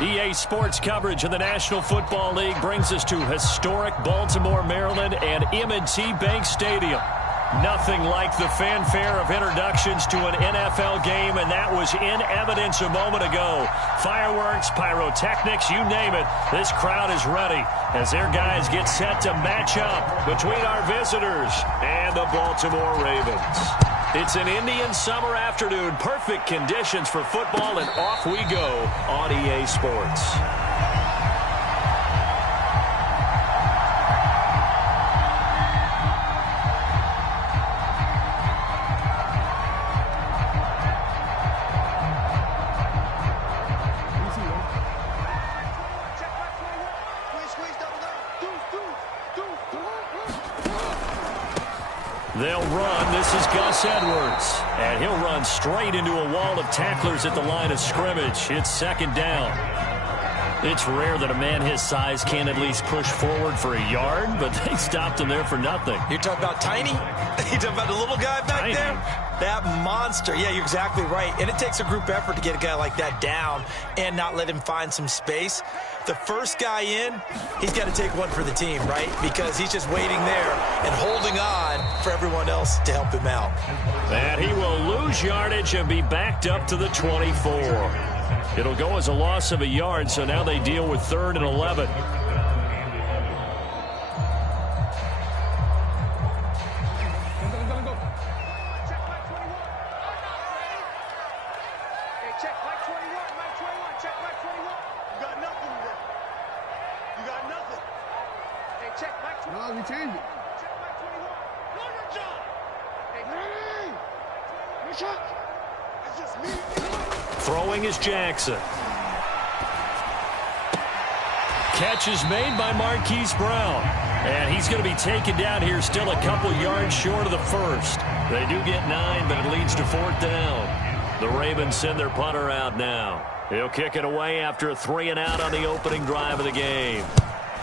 EA Sports coverage of the National Football League brings us to historic Baltimore, Maryland, and M&T Bank Stadium. Nothing like the fanfare of introductions to an NFL game, and that was in evidence a moment ago. Fireworks, pyrotechnics, you name it, this crowd is ready as their guys get set to match up between our visitors and the Baltimore Ravens. It's an Indian summer afternoon, perfect conditions for football, and off we go on EA Sports. They'll run. This is Gus Edwards. And he'll run straight into a wall of tacklers at the line of scrimmage. It's second down. It's rare that a man his size can't at least push forward for a yard, but they stopped him there for nothing. You're talking about tiny? You're talking about the little guy back there? That monster. Yeah, you're exactly right. And it takes a group effort to get a guy like that down and not let him find some space. The first guy in, he's got to take one for the team, right? Because he's just waiting there and holding on for everyone else to help him out. And he will lose yardage and be backed up to the 24. It'll go as a loss of a yard, so now they deal with 3rd and 11. Throwing is Jackson. Catch is made by Marquise Brown. And he's going to be taken down here still a couple yards short of the first. They do get 9, but it leads to 4th down. The Ravens send their punter out now. He'll kick it away after a 3-and-out on the opening drive of the game.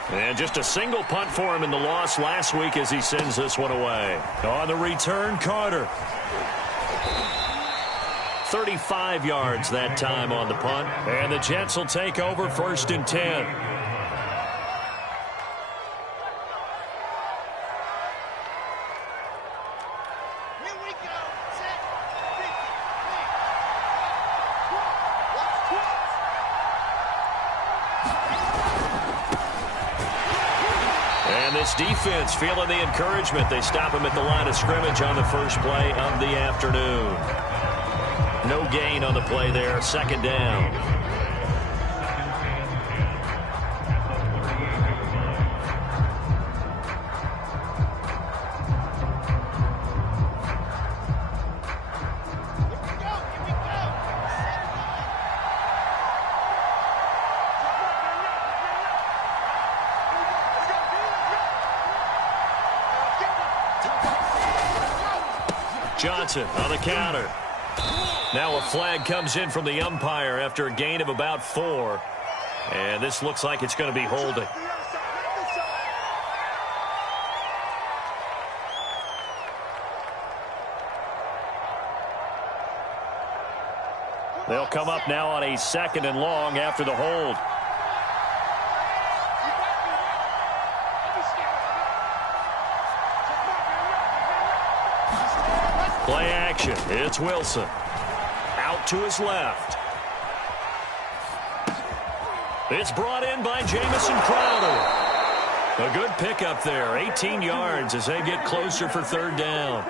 And just a single punt for him in the loss last week as he sends this one away. On the return, Carter. 35 yards that time on the punt. And the Jets will take over 1st and 10. And this defense feeling the encouragement. They stop him at the line of scrimmage on the first play of the afternoon. No gain on the play there. 2nd down. Johnson on the counter. Now a flag comes in from the umpire after a gain of about 4. And this looks like it's going to be holding. They'll come up now on a 2nd and long after the hold. Play action. It's Wilson. Out to his left. It's brought in by Jamison Crowder. A good pickup there. 18 yards as they get closer for 3rd down.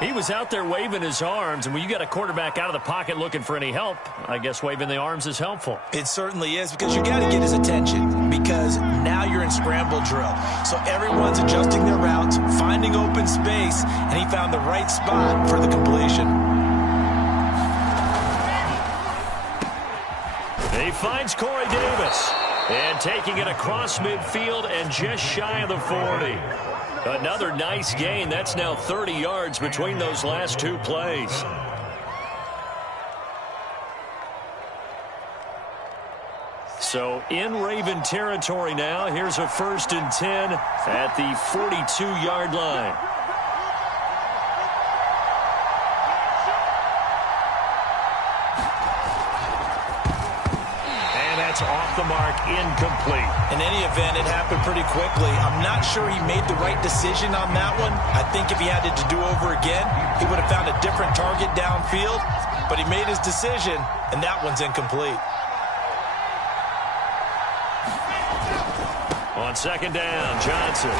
He was out there waving his arms, and when you got a quarterback out of the pocket looking for any help, I guess waving the arms is helpful. It certainly is, because you got to get his attention, because now you're in scramble drill. So everyone's adjusting their routes, finding open space, and he found the right spot for the completion. He finds Corey Davis, and taking it across midfield and just shy of the 40. Another nice gain. That's now 30 yards between those last 2 plays. So in Raven territory now. Here's a 1st and 10 at the 42-yard line. That's off the mark, incomplete. In any event, it happened pretty quickly. I'm not sure he made the right decision on that one. I think if he had it to do over again, he would have found a different target downfield. But he made his decision, and that one's incomplete. On second down, Johnson.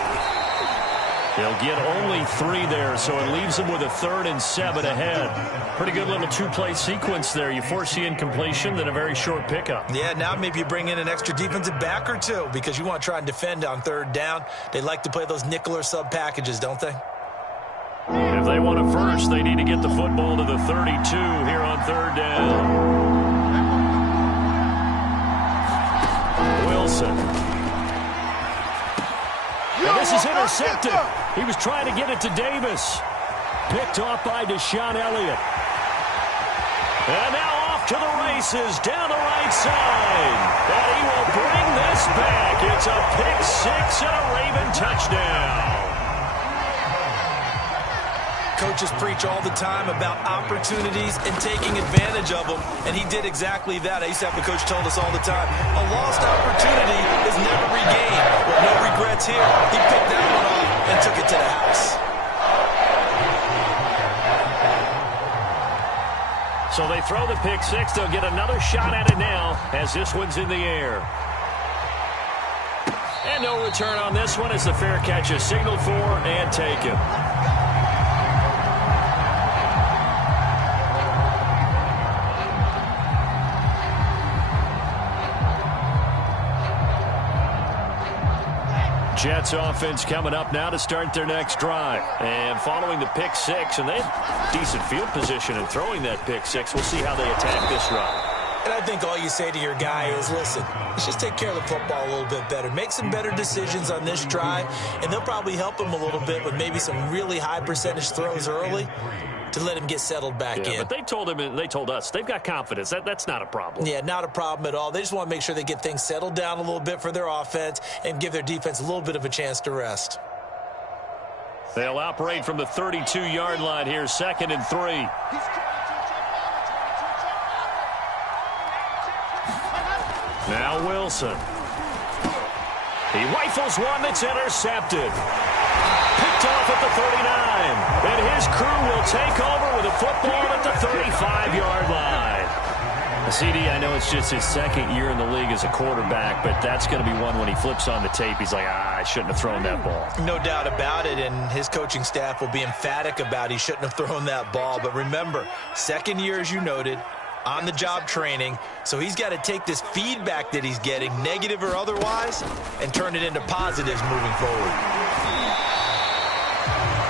He'll get only 3 there, so it leaves him with a 3rd and 7 ahead. Pretty good little 2-play sequence there. You force the incompletion, then a very short pickup. Yeah, now maybe you bring in an extra defensive back or 2 because you want to try and defend on 3rd down. They like to play those nickel or sub packages, don't they? If they want a first, they need to get the football to the 32 here on 3rd down. Wilson. And this is intercepted. He was trying to get it to Davis. Picked off by Deshaun Elliott. And now off to the races down the right side. And he will bring this back. It's a pick-6 and a Raven touchdown. Coaches preach all the time about opportunities and taking advantage of them, and he did exactly that. I used to have a coach told us all the time, a lost opportunity is never regained. Well, no regrets here. He picked that one off and took it to the house. So they throw the pick-6. They'll get another shot at it now as this one's in the air. And no return on this one as the fair catch is signaled for and taken. Jets offense coming up now to start their next drive. And following the pick-6, and they have decent field position in throwing that pick-6. We'll see how they attack this drive. And I think all you say to your guy is, listen, let's just take care of the football a little bit better. Make some better decisions on this drive, and they'll probably help him a little bit with maybe some really high percentage throws early to let him get settled back in. But they told him and they told us they've got confidence. That's not a problem. Yeah, not a problem at all. They just want to make sure they get things settled down a little bit for their offense and give their defense a little bit of a chance to rest. They'll operate from the 32-yard line here, 2nd and 3. Now Wilson. He rifles one that's intercepted. Picked off at the 39. And his crew will take over with a football at the 35-yard line. CD, I know it's just his 2nd year in the league as a quarterback, but that's going to be one when he flips on the tape. He's like, I shouldn't have thrown that ball. No doubt about it, and his coaching staff will be emphatic about he shouldn't have thrown that ball. But remember, 2nd year, as you noted, on-the-job training, so he's got to take this feedback that he's getting, negative or otherwise, and turn it into positives moving forward.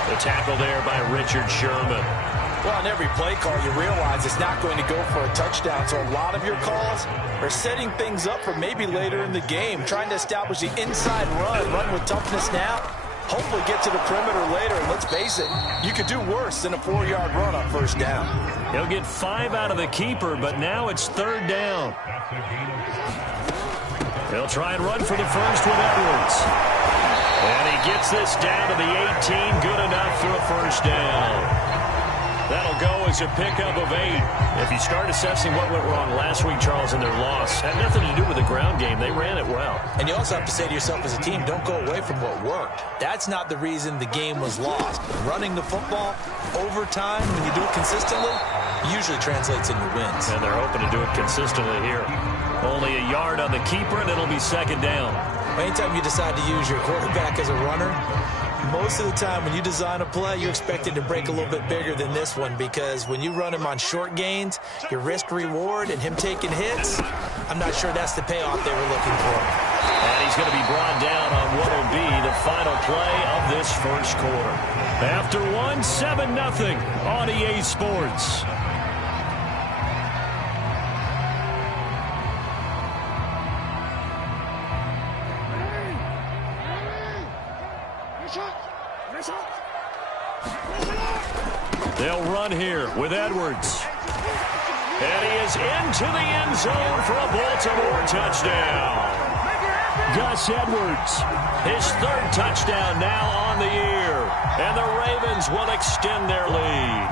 The tackle there by Richard Sherman. Well, on every play call, you realize it's not going to go for a touchdown, so a lot of your calls are setting things up for maybe later in the game, trying to establish the inside run with toughness now, hopefully get to the perimeter later, and let's face it, you could do worse than a 4-yard run on 1st down. He'll get 5 out of the keeper, but now it's 3rd down. He'll try and run for the first with Edwards. And he gets this down to the 18, good enough for a 1st down. That'll go as a pickup of 8. If you start assessing what went wrong last week, Charles, in their loss, had nothing to do with the ground game. They ran it well. And you also have to say to yourself as a team, don't go away from what worked. That's not the reason the game was lost. Running the football over time, when you do it consistently, usually translates into wins. And they're hoping to do it consistently here. Only a yard on the keeper, and it'll be 2nd down. Anytime you decide to use your quarterback as a runner, most of the time when you design a play, you expect it to break a little bit bigger than this one, because when you run him on short gains, your risk-reward and him taking hits, I'm not sure that's the payoff they were looking for. And he's going to be brought down on what will be the final play of this 1st quarter. After 7-0 on EA Sports. They'll run here with Edwards. And he is into the end zone for a Baltimore touchdown. Gus Edwards, his 3rd touchdown now on the year. And the Ravens will extend their lead.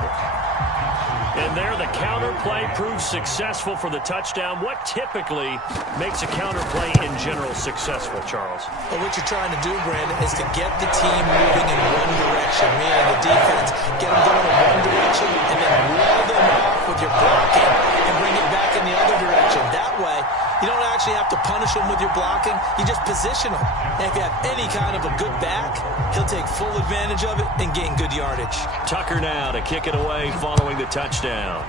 And there the counter play proves successful for the touchdown. What typically makes a counter play in general successful, Charles? Well, what you're trying to do, Brandon, is to get the team moving in one direction, meaning the defense, get them going in one direction, and then wall them off with your blocking and bring it back in the other direction. That way, you don't actually have to punish them with your blocking. You just position them. And if you have any kind of a good back, he'll take full advantage of it and gain good yardage. Tucker now to kick it away following the touchdown.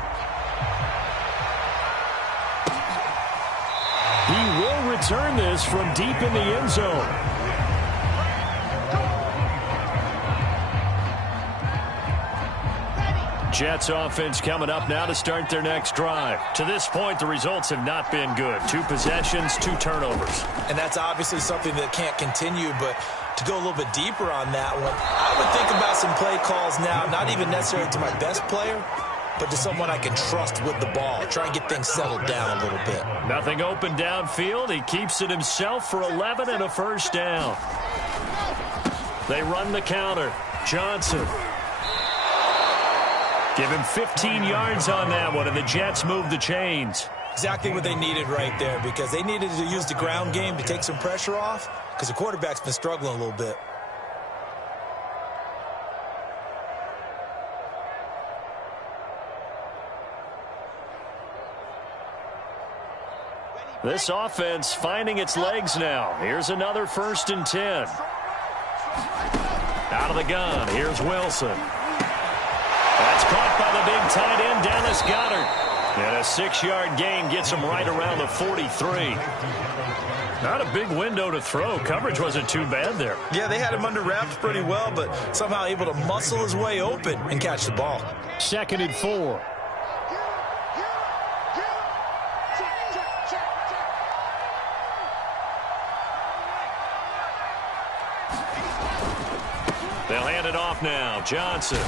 He will return this from deep in the end zone. Jets offense coming up now to start their next drive. To this point, the results have not been good. 2 possessions, 2 turnovers. And that's obviously something that can't continue, but to go a little bit deeper on that one, I would think about some play calls now, not even necessarily to my best player, but to someone I can trust with the ball. Try and get things settled down a little bit. Nothing open downfield. He keeps it himself for 11 and a first down. They run the counter. Johnson. Give him 15 yards on that one, and the Jets move the chains. Exactly what they needed right there, because they needed to use the ground game to take some pressure off, because the quarterback's been struggling a little bit. This offense finding its legs now. Here's another 1st and 10. Out of the gun, here's Wilson. That's caught by the big tight end, Dallas Goedert. And a 6-yard gain gets him right around the 43. Not a big window to throw. Coverage wasn't too bad there. Yeah, they had him under wraps pretty well, but somehow able to muscle his way open and catch the ball. 2nd and 4. They'll hand it off now. Johnson.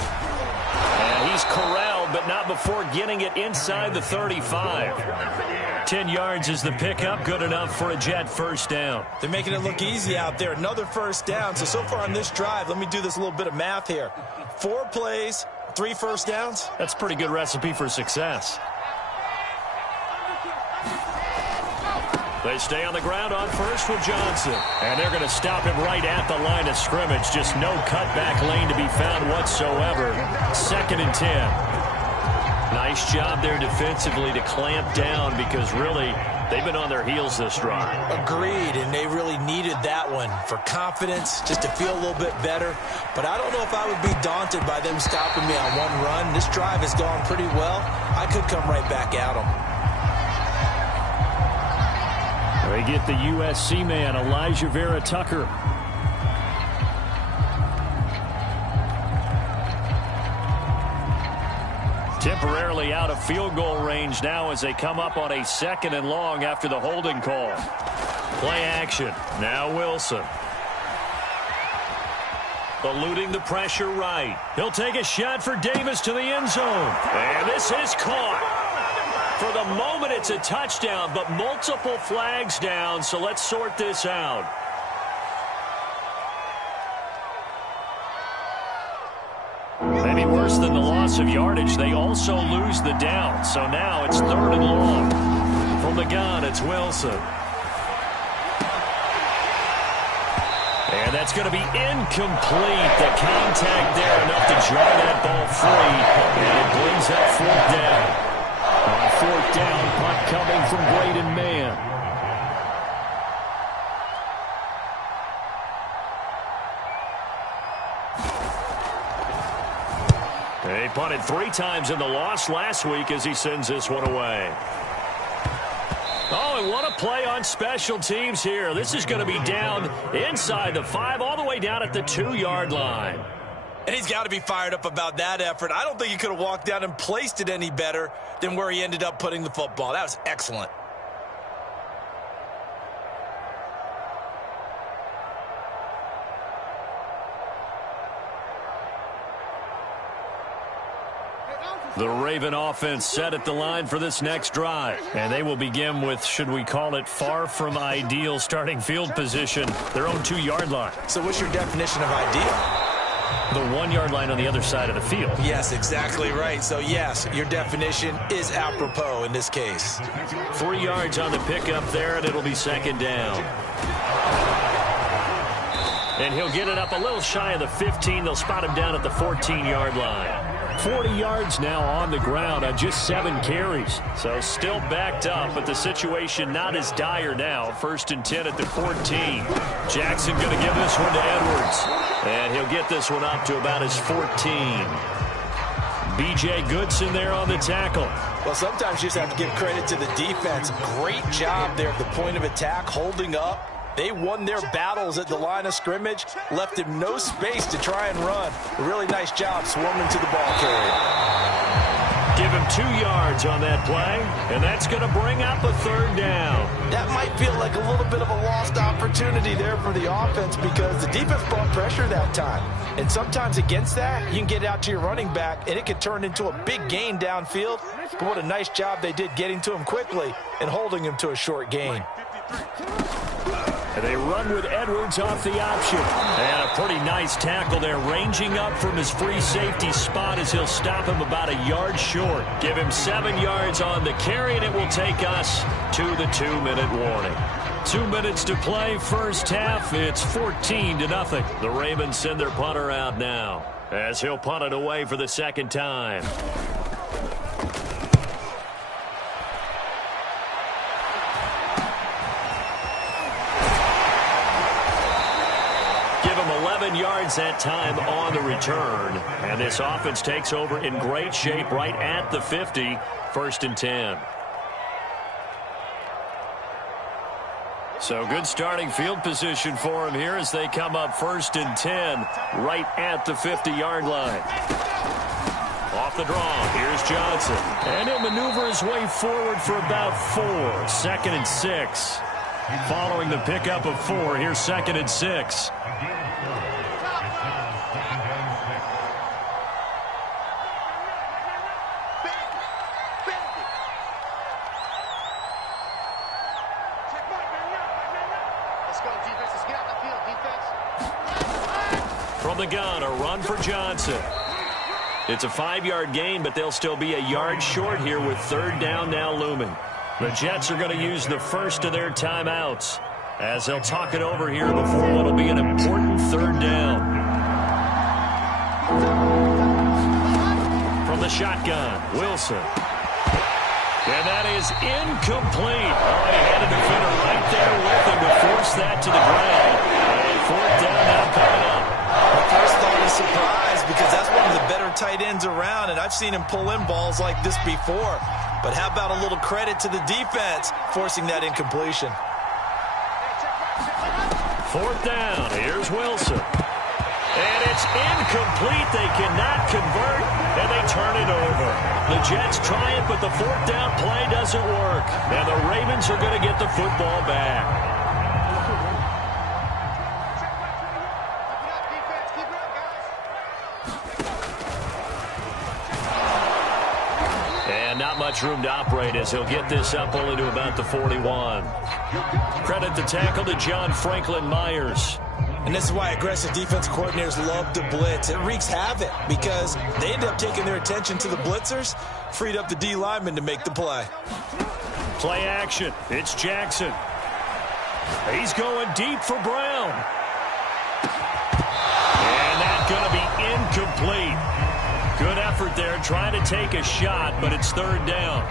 And he's corralled, but not before getting it inside the 35. 10 yards is the pickup. Good enough for a Jet first down. They're making it look easy out there. Another first down. So far on this drive, let me do this little bit of math here. 4 plays, 3 first downs. That's a pretty good recipe for success. They stay on the ground on first with Johnson. And they're going to stop him right at the line of scrimmage. Just no cutback lane to be found whatsoever. 2nd and 10. Nice job there defensively to clamp down, because really they've been on their heels this drive. Agreed, and they really needed that one for confidence, just to feel a little bit better. But I don't know if I would be daunted by them stopping me on one run. This drive has gone pretty well. I could come right back at them. They get the USC man, Elijah Vera Tucker. Temporarily out of field goal range now as they come up on a 2nd and long after the holding call. Play action. Now Wilson. Eluding the pressure right. He'll take a shot for Davis to the end zone. And this is caught. For the moment, it's a touchdown, but multiple flags down, so let's sort this out. Maybe worse than the loss of yardage, they also lose the down. So now it's 3rd and long. From the gun, it's Wilson. And that's going to be incomplete. The contact there enough to jar that ball free. And it brings up 4th down. On 4th down, punt coming from Braden Mann. They punted 3 times in the loss last week as he sends this one away. Oh, and what a play on special teams here. This is going to be down inside the 5, all the way down at the 2-yard line. And he's got to be fired up about that effort. I don't think he could have walked down and placed it any better than where he ended up putting the football. That was excellent. The Raven offense set at the line for this next drive. And they will begin with, should we call it, far from ideal starting field position, their own 2-yard line. So what's your definition of ideal? The 1-yard line on the other side of the field. Yes, exactly right. So, yes, your definition is apropos in this case. 3 yards on the pickup there, and it'll be second down. And he'll get it up a little shy of the 15. They'll spot him down at the 14-yard line. 40 yards now on the ground on just 7 carries. So still backed up, but the situation not as dire now. 1st and 10 at the 14. Jackson going to give this one to Edwards. And he'll get this one up to about his 14. B.J. Goodson there on the tackle. Well, sometimes you just have to give credit to the defense. Great job there at the point of attack, holding up. They won their battles at the line of scrimmage, left him no space to try and run. A really nice job swarming to the ball carrier. Give him 2 yards on that play, and that's going to bring up a 3rd down. That might feel like a little bit of a lost opportunity there for the offense because the defense brought pressure that time. And sometimes against that, you can get out to your running back, and it can turn into a big gain downfield. But what a nice job they did getting to him quickly and holding him to a short gain. And they run with Edwards off the option. And a pretty nice tackle there, ranging up from his free safety spot as he'll stop him about a yard short. Give him 7 yards on the carry, and it will take us to the 2-minute warning. 2 minutes to play, first half. It's 14-0. The Ravens send their punter out now as he'll punt it away for the second time. Give him 11 yards that time on the return. And this offense takes over in great shape right at the 50. 1st and 10. So good starting field position for him here as they come up 1st and 10 right at the 50-yard line. Off the draw, here's Johnson. And he'll maneuver his way forward for about 4. 2nd and 6. Following the pickup of 4, here's 2nd and 6. From the gun, a run for Johnson. It's a 5-yard gain, but they'll still be a yard short here with 3rd down now looming. The Jets are going to use the first of their timeouts as they'll talk it over here before what will be an important 3rd down. From the shotgun, Wilson. And that is incomplete. Oh, he had a defender right there with him to force that to the ground. And 4th down now coming up. My first thought is surprise because that's one of the better tight ends around, and I've seen him pull in balls like this before. But how about a little credit to the defense forcing that incompletion? 4th down. Here's Wilson. And it's incomplete. They cannot convert, and they turn it over. The Jets try it, but the 4th down play doesn't work. And the Ravens are going to get the football back. And not much room to operate as he'll get this up only to about the 41. Credit the tackle to John Franklin Myers. And this is why aggressive defense coordinators love to blitz. It wreaks havoc because they end up taking their attention to the blitzers, freed up the D lineman to make the play. Play action. It's Jackson. He's going deep for Brown. And that's going to be incomplete. Good effort there trying to take a shot, but it's 3rd down.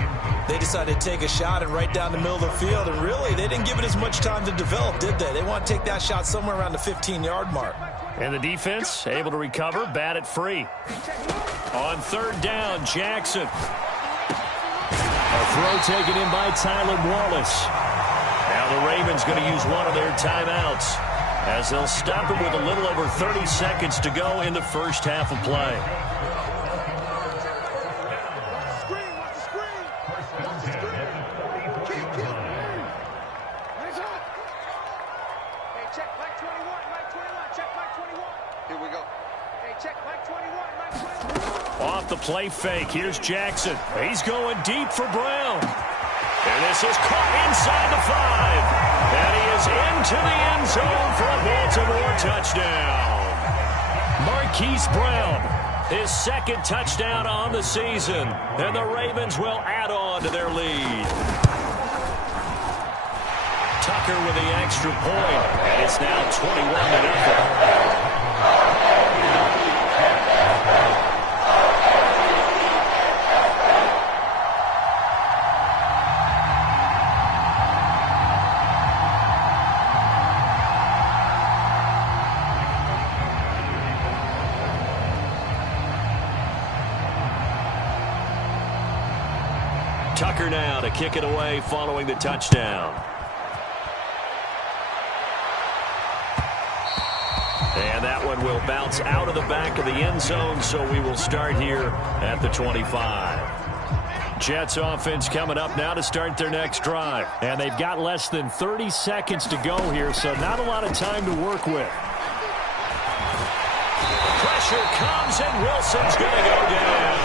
They decided to take a shot and right down the middle of the field, and really, they didn't give it as much time to develop, did they? They want to take that shot somewhere around the 15-yard mark. And the defense able to recover, bat it free. On 3rd down, Jackson. A throw taken in by Tylan Wallace. Now the Ravens going to use one of their timeouts as they'll stop him with a little over 30 seconds to go in the first half of play. Off the play fake, here's Jackson. He's going deep for Brown. And this is caught inside the 5. And he is into the end zone for a Baltimore touchdown. Marquise Brown, his second touchdown on the season, and the Ravens will add on to their lead. Tucker with the extra point, and it's now 21-0. Tucker now to kick it away following the touchdown. And that one will bounce out of the back of the end zone, so we will start here at the 25. Jets offense coming up now to start their next drive. And they've got less than 30 seconds to go here, so not a lot of time to work with. Pressure comes, and Wilson's going to go down.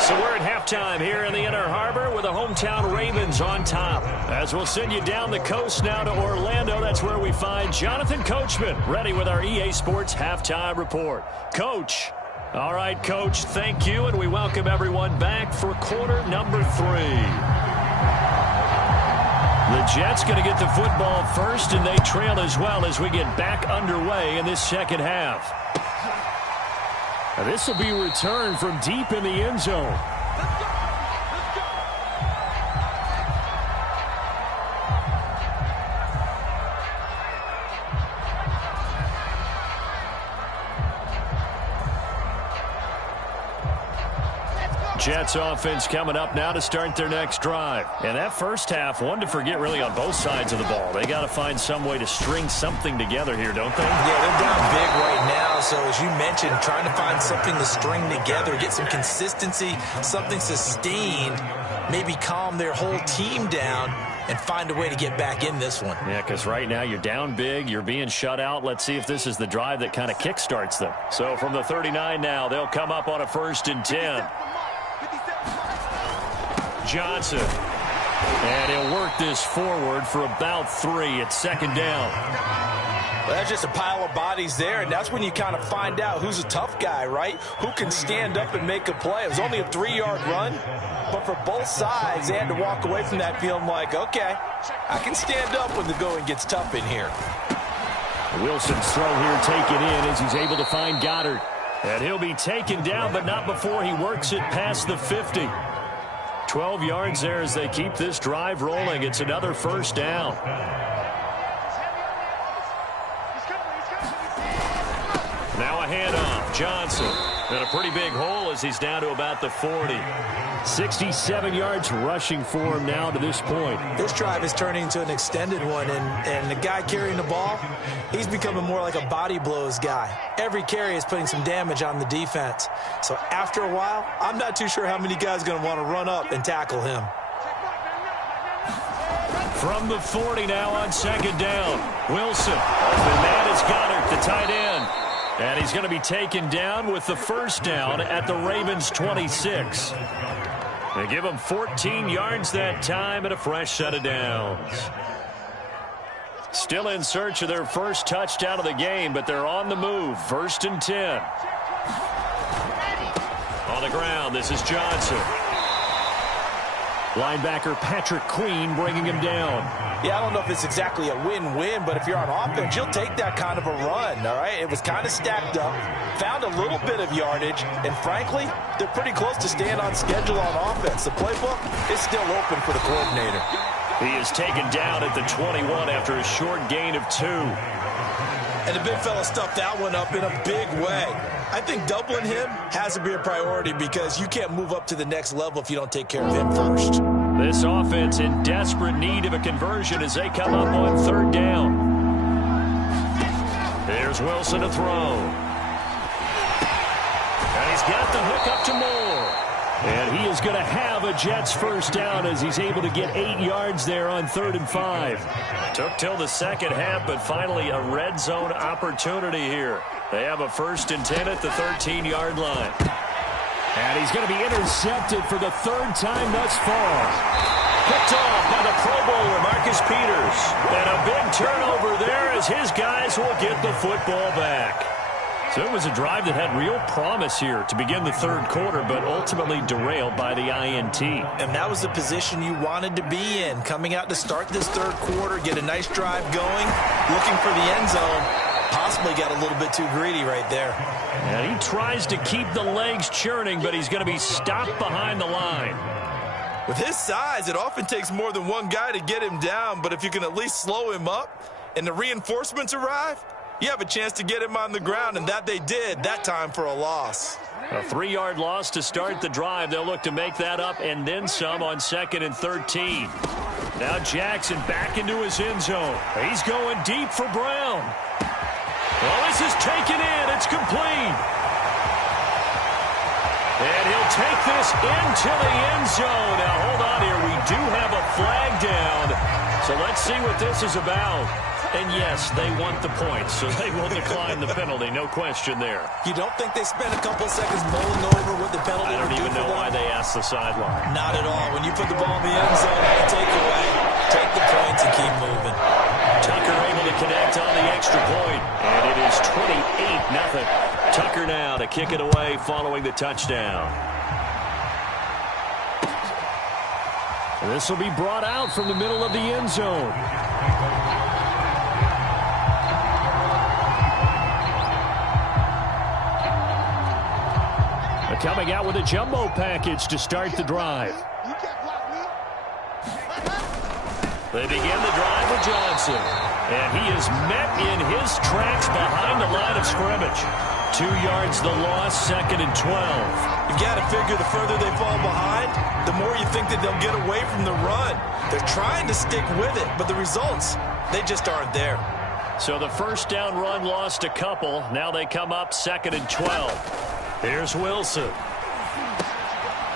So we're at halftime here in the Inner Harbor with the hometown Ravens on top. As we'll send you down the coast now to Orlando, that's where we find Jonathan Coachman ready with our EA Sports Halftime Report. Coach. All right, Coach, thank you, and we welcome everyone back for quarter number 3. The Jets going to get the football first, and they trail as well as we get back underway in this second half. This will be returned from deep in the end zone. Jets offense coming up now to start their next drive. And that first half, one to forget really on both sides of the ball. They got to find some way to string something together here, don't they? Yeah, they're down big right now. So as you mentioned, trying to find something to string together, get some consistency, something sustained, maybe calm their whole team down and find a way to get back in this one. Yeah, because right now you're down big, you're being shut out. Let's see if this is the drive that kind of kickstarts them. So from the 39 now, they'll come up on a 1st and 10. Johnson. And he'll work this forward for about 3 at 2nd down. Well, that's just a pile of bodies there, and that's when you kind of find out who's a tough guy, right? Who can stand up and make a play. It was only a 3-yard run, but for both sides, they had to walk away from that feeling like, okay, I can stand up when the going gets tough in here. Wilson's throw here taken in as he's able to find Goddard. And he'll be taken down, but not before he works it past the 50. 12 yards there as they keep this drive rolling. It's another 1st down. Now a handoff. Johnson. And a pretty big hole as he's down to about the 40. 67 yards rushing for him now to this point. This drive is turning into an extended one, and the guy carrying the ball, he's becoming more like a body blows guy. Every carry is putting some damage on the defense. So after a while, I'm not too sure how many guys are going to want to run up and tackle him. From the 40 now on 2nd down. Wilson. Open man is Goddard, the tight end. And he's going to be taken down with the 1st down at the Ravens' 26. They give him 14 yards that time and a fresh set of downs. Still in search of their first touchdown of the game, but they're on the move. 1st and 10. On the ground, this is Johnson. Linebacker Patrick Queen bringing him down. Yeah, I don't know if it's exactly a win-win, but if you're on offense, you'll take that kind of a run, all right? It was kind of stacked up, found a little bit of yardage, and frankly, they're pretty close to staying on schedule on offense. The playbook is still open for the coordinator. He is taken down at the 21 after a short gain of 2. And the big fella stuffed that one up in a big way. I think doubling him has to be a priority because you can't move up to the next level if you don't take care of him first. This offense in desperate need of a conversion as they come up on 3rd down. Here's Wilson to throw. And he's got the hook up to Moore. And he is going to have a Jets 1st down as he's able to get 8 yards there on 3rd and 5. Took till the second half, but finally a red zone opportunity here. They have a 1st and 10 at the 13-yard line. And he's going to be intercepted for the 3rd time thus far. picked off by the Pro Bowler, Marcus Peters. And a big turnover there as his guys will get the football back. So it was a drive that had real promise here to begin the third quarter, but ultimately derailed by the INT. And that was the position you wanted to be in. Coming out to start this third quarter, get a nice drive going, looking for the end zone. Possibly got a little bit too greedy right there. And he tries to keep the legs churning, but he's going to be stopped behind the line. With his size, it often takes more than one guy to get him down, but if you can at least slow him up and the reinforcements arrive, you have a chance to get him on the ground, and that they did, that time for a loss. A 3-yard loss to start the drive. They'll look to make that up and then some on 2nd and 13. Now Jackson back into his end zone. He's going deep for Brown. Well, this is taken in. It's complete. And he'll take this into the end zone. Now, hold on here. We do have a flag down. So let's see what this is about. And, yes, they want the points, so they will decline the penalty. No question there. You don't think they spent a couple seconds mulling over what the penalty would do? I don't even know why they asked the sideline. Not at all. When you put the ball in the end zone and the takeaway, take the points and keep moving. Tucker able to connect on the extra point. And it is 28-0. Tucker now to kick it away following the touchdown. This will be brought out from the middle of the end zone. Coming out with a jumbo package to start the drive. They begin the drive with Johnson. And he is met in his tracks behind the line of scrimmage. 2 yards the loss, 2nd and 12. You've got to figure the further they fall behind, the more you think that they'll get away from the run. They're trying to stick with it, but the results, they just aren't there. So the first down run lost a couple. Now they come up 2nd and 12. Here's Wilson.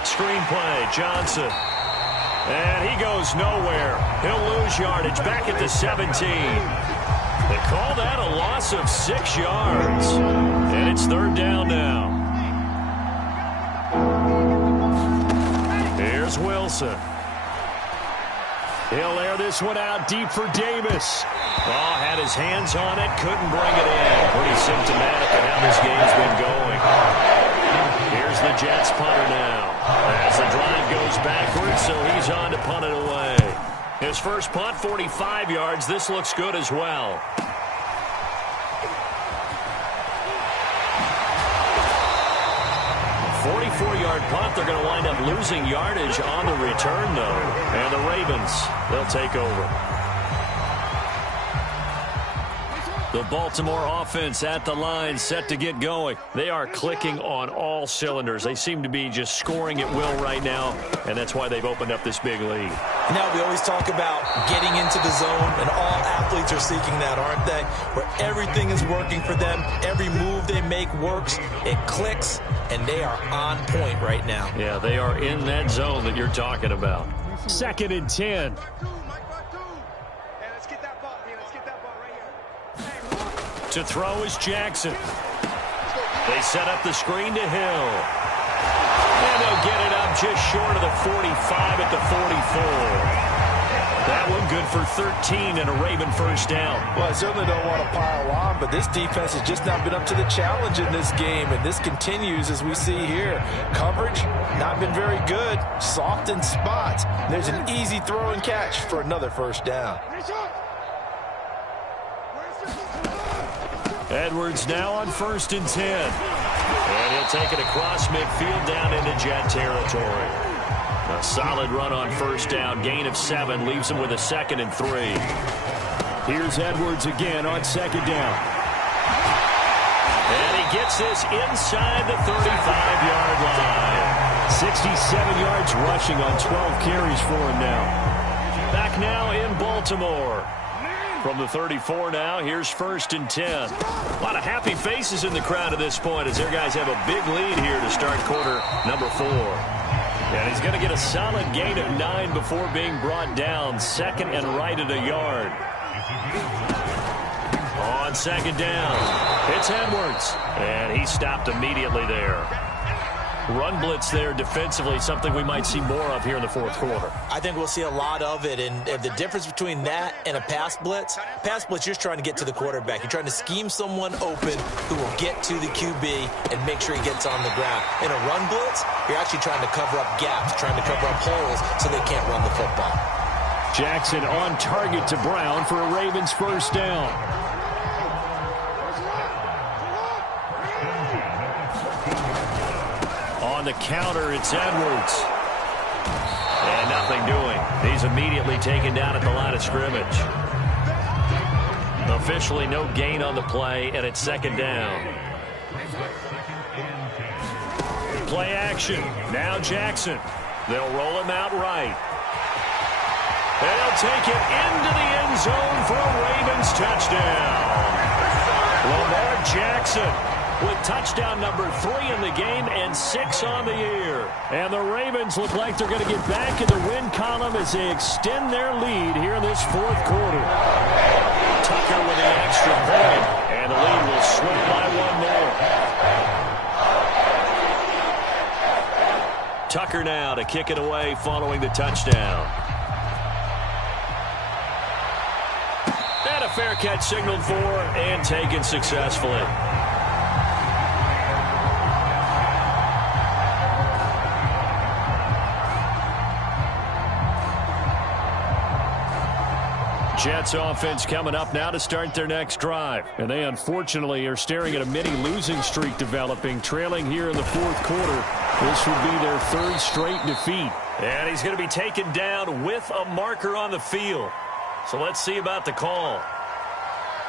Screen play, Johnson. And he goes nowhere. He'll lose yardage back at the 17. They call that a loss of 6 yards. And it's 3rd down now. Here's Wilson. He'll air this one out deep for Davis. Oh, had his hands on it, couldn't bring it in. Pretty symptomatic of how this game's been going. Here's the Jets punter now. As the drive goes backwards, so he's on to punt it away. His first punt, 45 yards. This looks good as well. A 44-yard punt. They're going to wind up losing yardage on the return, though. And the Ravens, they'll take over. The Baltimore offense at the line, set to get going. They are clicking on all cylinders. They seem to be just scoring at will right now, and that's why they've opened up this big lead. Now, we always talk about getting into the zone, and all athletes are seeking that, aren't they? Where everything is working for them. Every move they make works. It clicks, and they are on point right now. Yeah, they are in that zone that you're talking about. 2nd and 10. To throw is Jackson. They set up the screen to Hill. And they'll get it up just short of the 45 at the 44. That one good for 13 and a Raven first down. Well, I certainly don't want to pile on, but this defense has just not been up to the challenge in this game, and this continues as we see here. Coverage, not been very good. Soft in spots. There's an easy throw and catch for another first down. Edwards now on 1st and 10. And he'll take it across midfield down into Jet territory. A solid run on first down. Gain of 7 leaves him with a 2nd and 3. Here's Edwards again on 2nd down. And he gets this inside the 35-yard line. 67 yards rushing on 12 carries for him now. Back now in Baltimore. From the 34 now, here's 1st and 10. A lot of happy faces in the crowd at this point as their guys have a big lead here to start quarter number 4. And he's going to get a solid gain of 9 before being brought down. 2nd and right at a yard. On 2nd down, it's Edwards. And he stopped immediately there. Run blitz there defensively, something we might see more of here in the fourth quarter. I think we'll see a lot of it, and the difference between that and a pass blitz, you're just trying to get to the quarterback. You're trying to scheme someone open who will get to the QB and make sure he gets on the ground. In a run blitz, you're actually trying to cover up gaps, trying to cover up holes so they can't run the football. Jackson on target to Brown for a Ravens first down. On the counter, it's Edwards. And nothing doing. He's immediately taken down at the line of scrimmage. Officially no gain on the play, and it's second down. Play action. Now Jackson. They'll roll him out right. And he'll take it into the end zone for a Ravens touchdown. Lamar Jackson with touchdown number 3 in the game and 6 on the year. And the Ravens look like they're going to get back in the win column as they extend their lead here in this fourth quarter. Tucker with the extra point, and the lead will swing by 1 more. Tucker now to kick it away following the touchdown. And a fair catch signaled for and taken successfully. Jets offense coming up now to start their next drive. And they unfortunately are staring at a mini losing streak developing, trailing here in the fourth quarter. This would be their 3rd straight defeat. And he's going to be taken down with a marker on the field. So let's see about the call.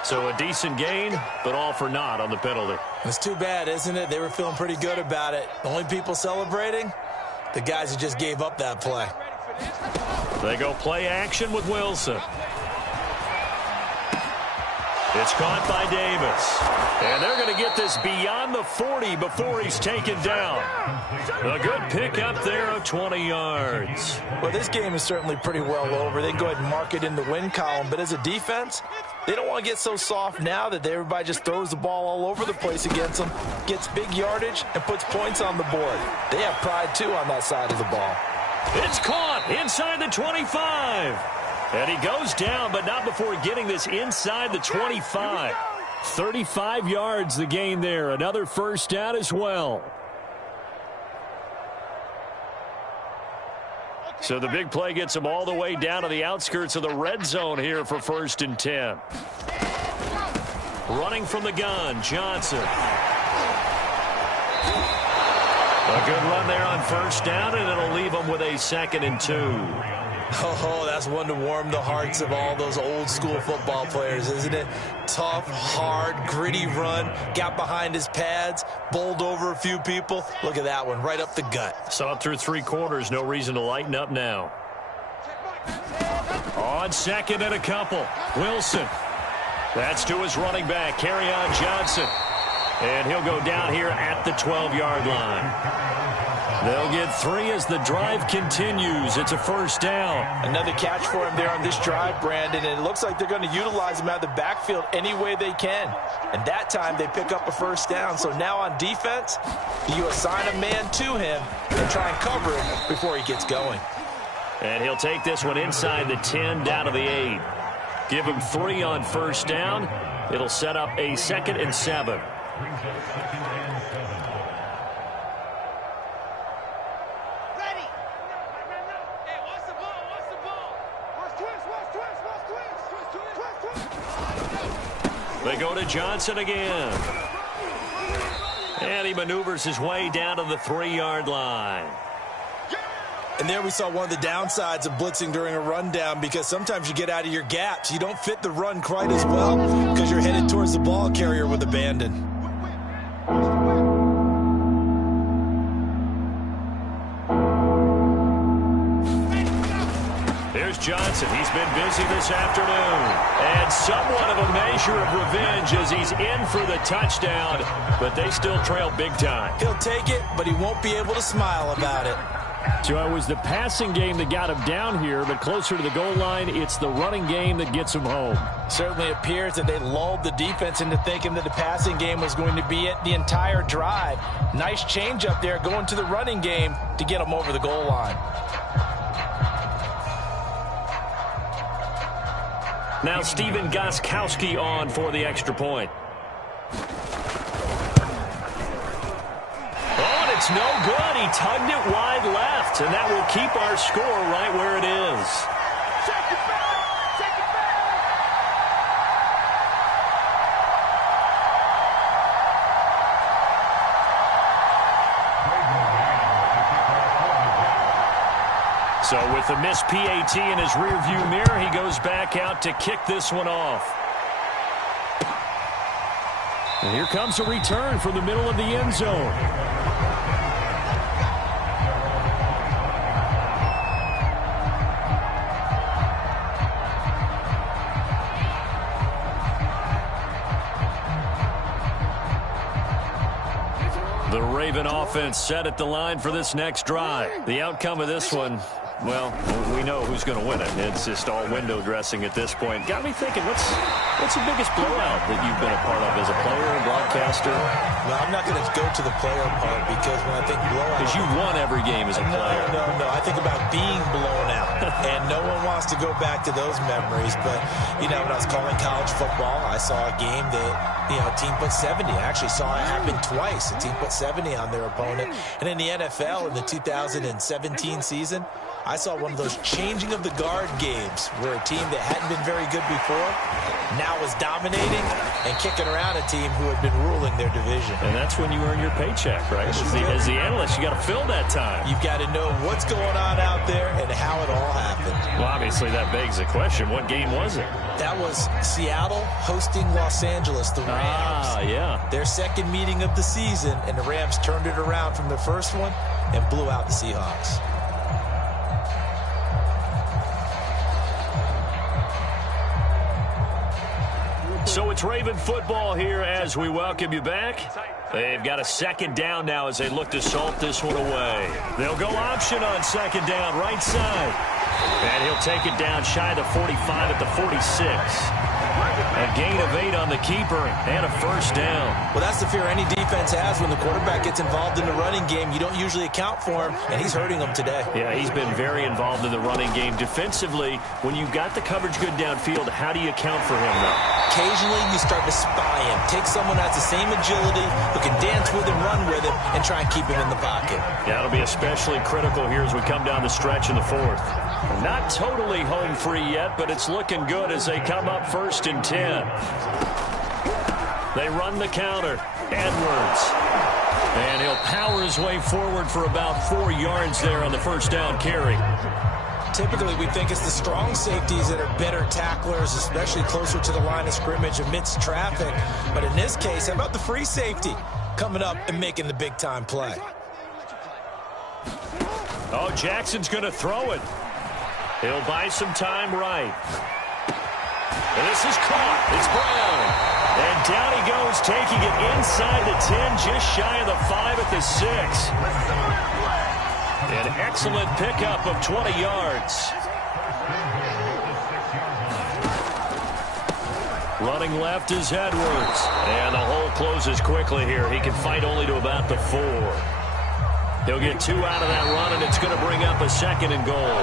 So a decent gain, but all for naught on the penalty. It's too bad, isn't it? They were feeling pretty good about it. The only people celebrating, the guys who just gave up that play. They go play action with Wilson. It's caught by Davis. And they're going to get this beyond the 40 before he's taken down. A good pickup there of 20 yards. Well, this game is certainly pretty well over. They can go ahead and mark it in the win column. But as a defense, they don't want to get so soft now that everybody just throws the ball all over the place against them, gets big yardage, and puts points on the board. They have pride, too, on that side of the ball. It's caught inside the 25. And he goes down, but not before getting this inside the 25. 35 yards the gain there. Another first down as well. So the big play gets them all the way down to the outskirts of the red zone here for 1st and 10. Running from the gun, Johnson. A good run there on first down, and it'll leave them with a 2nd and 2. Oh, that's one to warm the hearts of all those old-school football players, isn't it? Tough, hard, gritty run, got behind his pads, bowled over a few people. Look at that one, right up the gut. Saw it through 3 quarters, no reason to lighten up now. On 2nd and a couple, Wilson. That's to his running back, Kerryon Johnson. And he'll go down here at the 12-yard line. They'll get 3 as the drive continues. It's a first down. Another catch for him there on this drive, Brandon, and it looks like they're going to utilize him out of the backfield any way they can. And that time they pick up a first down. So now on defense, you assign a man to him and try and cover him before he gets going. And he'll take this one inside the 10 down to the 8. Give him 3 on first down. It'll set up a 2nd and 7. They go to Johnson again. And he maneuvers his way down to the 3-yard line. And there we saw one of the downsides of blitzing during a rundown, because sometimes you get out of your gaps. You don't fit the run quite as well because you're headed towards the ball carrier with abandon. Here's Johnson. He's been busy this afternoon. And somewhat of a measure of revenge as he's in for the touchdown, but they still trail big time. He'll take it, but he won't be able to smile about it. So it was the passing game that got him down here, but closer to the goal line, it's the running game that gets him home. Certainly appears that they lulled the defense into thinking that the passing game was going to be it the entire drive. Nice change up there going to the running game to get him over the goal line. Now Steven Gostkowski on for the extra point. It's no good. He tugged it wide left, and that will keep our score right where it is. So with the missed PAT in his rearview mirror, he goes back out to kick this one off. And here comes a return from the middle of the end zone. The Raven offense set at the line for this next drive. The outcome of this one, well, we know who's going to win it. It's just all window dressing at this point. Got me thinking, what's the biggest blowout that you've been a part of as a player, broadcaster? Well, I'm not going to go to the player part because when I think blowout... Because you won every game as a player. No. I think about being blown out. And no one wants to go back to those memories. But, you know, when I was calling college football, I saw a game that, you know, a team put 70. I actually saw it happen twice. A team put 70 on their opponent. And in the NFL, in the 2017 season, I saw one of those changing of the guard games where a team that hadn't been very good before now was dominating and kicking around a team who had been ruling their division. And that's when you earn your paycheck, right? As the analyst, you got to fill that time. You've got to know what's going on out there and how it all happened. Well, obviously that begs the question, what game was it? That was Seattle hosting Los Angeles, the Rams. Yeah. Their second meeting of the season, and the Rams turned it around from the first one and blew out the Seahawks. So it's Raven football here as we welcome you back. They've got a second down now as they look to salt this one away. They'll go option on second down, right side. And he'll take it down shy of the 45 at the 46. A gain of 8 on the keeper and a first down. Well, that's the fear any defense has when the quarterback gets involved in the running game. You don't usually account for him, and he's hurting them today. Yeah, he's been very involved in the running game. Defensively, when you've got the coverage good downfield, how do you account for him, though? Occasionally, you start to spy him. Take someone that has the same agility, who can dance with him, run with him, and try and keep him in the pocket. Yeah, it'll be especially critical here as we come down the stretch in the fourth. Not totally home free yet, but it's looking good as they come up 1st and 10. They run the counter. Edwards. And he'll power his way forward for about 4 yards there on the first down carry. Typically, we think it's the strong safeties that are better tacklers, especially closer to the line of scrimmage amidst traffic. But in this case, how about the free safety coming up and making the big-time play? Oh, Jackson's going to throw it. He'll buy some time right. And this is caught. It's Brown. And down he goes, taking it inside the 10, just shy of the 5 at the 6. An excellent pickup of 20 yards. Running left is Edwards. And the hole closes quickly here. He can fight only to about the 4. He'll get 2 out of that run, and it's going to bring up a 2nd and goal.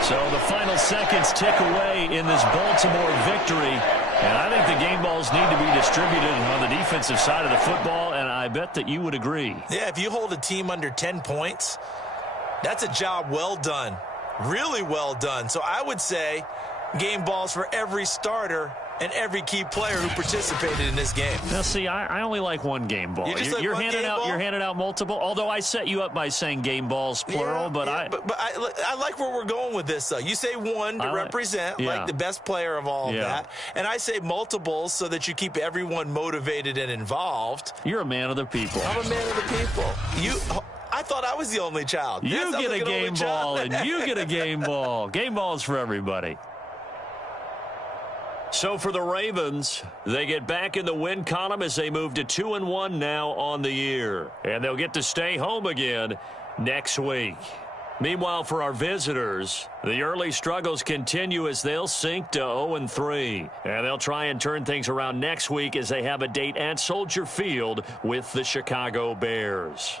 So the final seconds tick away in this Baltimore victory. And I think the game balls need to be distributed on the defensive side of the football, and I bet that you would agree. Yeah, if you hold a team under 10 points, that's a job well done. Really well done. So I would say game balls for every starter and every key player who participated in this game. Now, see, I only like one game ball. You're handing out multiple. Although I set you up by saying game balls plural, but I like where we're going with this. Though you say one to represent like the best player of all of that, and I say multiples so that you keep everyone motivated and involved. You're a man of the people. I'm a man of the people. I I thought I was the only child. You get a game ball, and you get a game ball. Game balls for everybody. So for the Ravens, they get back in the win column as they move to 2-1 now on the year. And they'll get to stay home again next week. Meanwhile, for our visitors, the early struggles continue as they'll sink to 0-3. And they'll try and turn things around next week as they have a date at Soldier Field with the Chicago Bears.